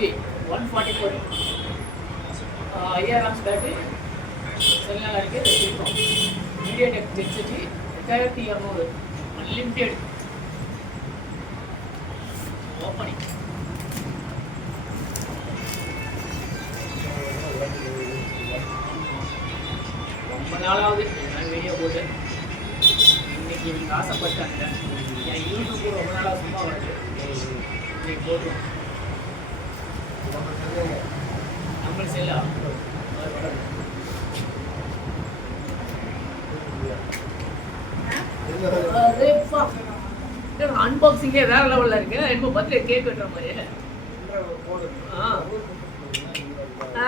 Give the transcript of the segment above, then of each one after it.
HD 144 IR battery செல் நல்லா இருக்குது வச்சுருக்கோம். MediaTek density 2200 unlimited opening. ரொம்ப நாளாவது நான் வீடியோ போட்டு இன்னைக்கு இவங்க ஆசைப்பட்டாங்க. என் யூடியூப் ரொம்ப நாளாக சும்மா வருது, இன்னைக்கு போட்டுருவோம். நம்ம செல்லா அன்பாக்சிங்கே வேற லெவலில் இருக்கு. என்னமோ பர்த்டே கேக் வெட்டுற மாதிரி.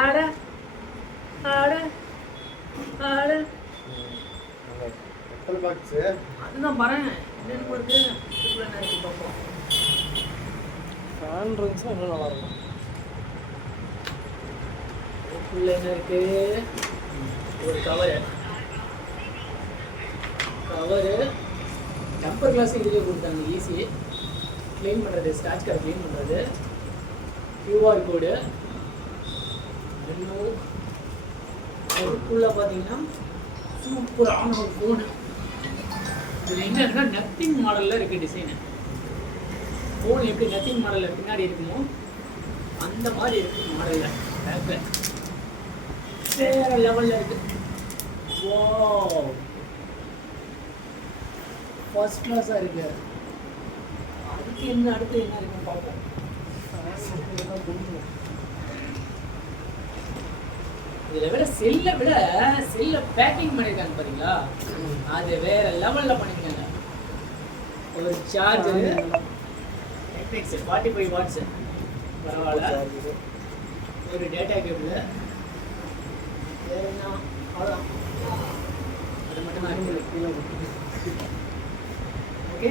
ஆட ஆட ஆட அதுதான் பாருங்க என்னென்னு போட்டு என்ன இருக்கு பார்ப்போம். ஃபேன் இருந்துச்சுன்னா இன்னும் நல்லா இருக்கும். உள்ள என்ன இருக்கு? ஒரு கவரு டெம்பர் கிளாஸ் இதுலேயே கொடுத்தாங்க. ஈஸி க்ளீன் பண்ணுறது, ஸ்க்ராட்ச் கார்டு க்ளீன் பண்ணுறது, கியூஆர் கோடு. இன்னும் அதுக்குள்ளே பார்த்தீங்கன்னா சூப்பரான ஒரு ஃபோனு. இதில் என்னன்னா நத்திங் மாடலில் இருக்குது டிசைனு. ஃபோன் எப்படி நத்திங் மாடலில் பின்னாடி இருக்குமோ அந்த மாதிரி இருக்குது மாடலில். பேக்கில் வேறு லெவலில் இருக்குது. ஓ ஃபர்ஸ்ட் கிளாஸாக இருக்குது. அதுக்கு என்ன அடுத்து என்ன இருக்குன்னு பார்ப்போம். இதில் செல்லை பேக்கிங் பண்ணியிருக்காங்க பார்த்தீங்களா, அது வேற லெவலில் பண்ணியிருக்காங்க. ஒரு சார்ஜரு எக்ஸ் 45 வாட்ஸ் பரவாயில்ல. ஒரு டேட்டா கேபிள், வேற என்ன அவ்வளோதான், அது மட்டும் தான் இருக்குது. ஓகே.